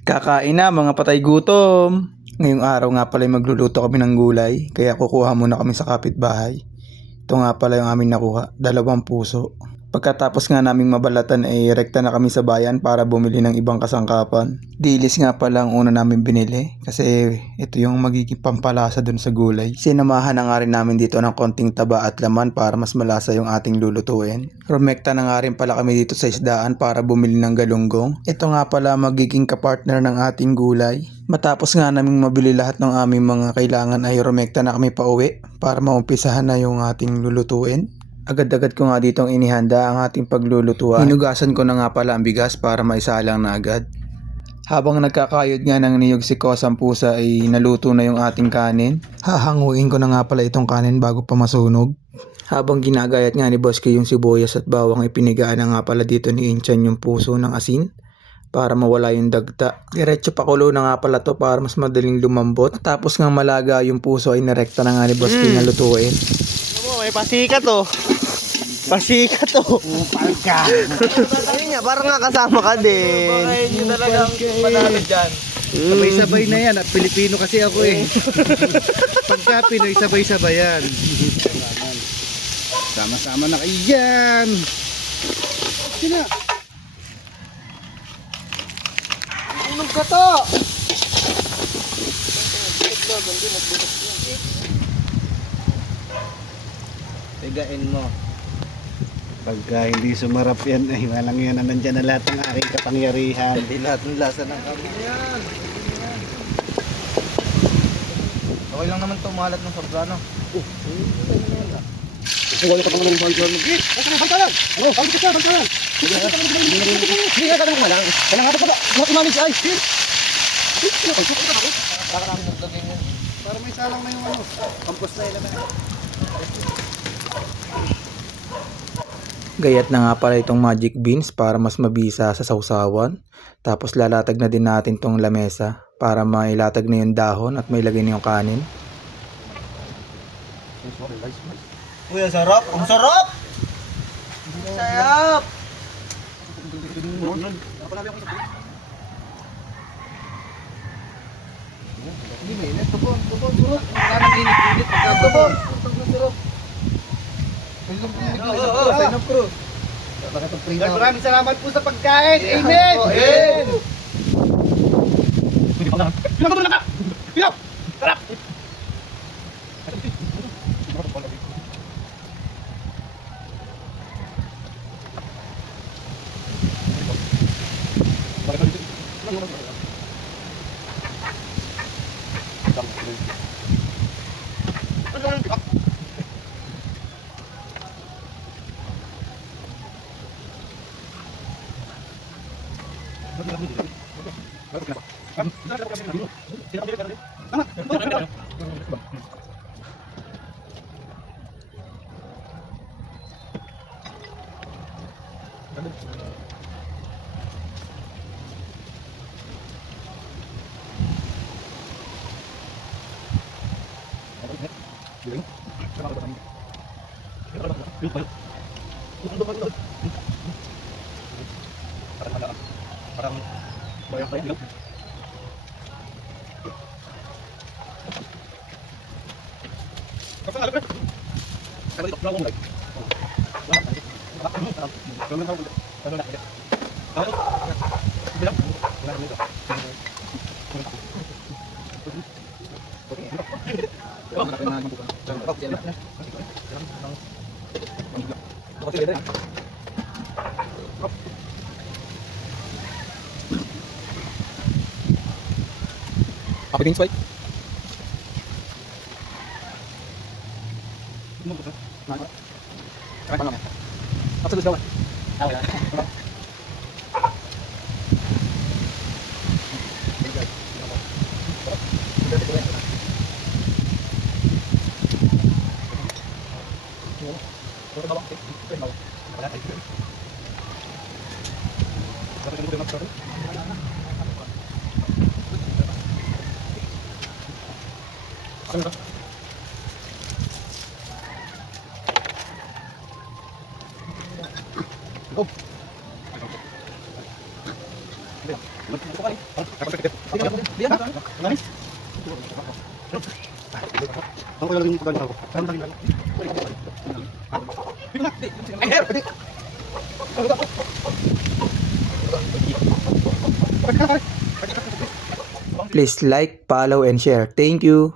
Kakain na mga patay gutom. Ngayong araw nga pala ay magluluto kami ng gulay, kaya kukuha muna kami sa kapitbahay. Ito nga pala yung aming nakuha, 2 puso. Pagkatapos nga naming mabalatan ay rekta na kami sa bayan para bumili ng ibang kasangkapan. Dilis nga pala ang una namin binili kasi ito yung magiging pampalasa dun sa gulay. Sinamahan na nga rin namin dito ng konting taba at laman para mas malasa yung ating lulutuin. Rumekta na nga rin pala kami dito sa isdaan para bumili ng galunggong. Ito nga pala magiging kapartner ng ating gulay. Matapos nga naming mabili lahat ng aming mga kailangan ay rumekta na kami pauwi para maumpisahan na yung ating lulutuin. Agad-agad ko nga ditong inihanda ang ating paglulutuan. Hinugasan ko na nga pala ang bigas para maisalang na agad. Habang nagkakayod nga ng niyog si Kosang pusa ay naluto na yung ating kanin. Hahanguin ko na nga pala itong kanin bago pa masunog. Habang ginagayat nga ni Boski yung sibuyas at bawang ay pinigaan na nga pala dito ni Inchan yung puso ng asin para mawala yung dagta. Diretso pakulo na nga pala to para mas madaling lumambot. Tapos nga malaga yung puso ay narekta na nga ni Boski na lutuin. May pasikat to. Pasikat to. Pagka. Ayun nga, parang nga kasama ka din. Bakayin nyo talagang panalo dyan. Sabay-sabay na yan at Pilipino kasi ako eh. Pagka Pinoy, sabay-sabay yan. Sama-sama na kayo yan. Sina? Anong ka to? Tigain mo. Pagka hindi sumarap yan, ay walang yan na nandyan na lahat ng aking kapangyarihan. Hindi lahat ng lasa ng kami yan. Okay lang naman to, mahalat ng sobra, no? Wala ka pang ng bantuan mo. Bantalan! Ano? Bantalan! Bantalan! Hindi nga tanong malang. Kailangan nga ito pa. Mga kumamis ay. Baka namin nagdagin yun. Para may salang na yung ano. Campus na ilan na. Gayat na nga pala itong magic beans para mas mabisa sa sausawan. Tapos lalatag na din natin tong lamesa para mailatag na yung dahon at mailagay na yung kanin. Uy, ang sarap! Ang sarap! Sarap! Hindi may init. Tubon, surot. Parang init-init. Tubon, surot. Sign up crew. Maraming salamat po sa pagkain. Amen! Amen! Pinakatulong na ka! Pinak! Sarap! Parang bayang pa yun. Kapag alam ka? Kapag ito, wala akong like. Happy beans, White. Absolute daw. Go. Please like, follow, and share. Thank you.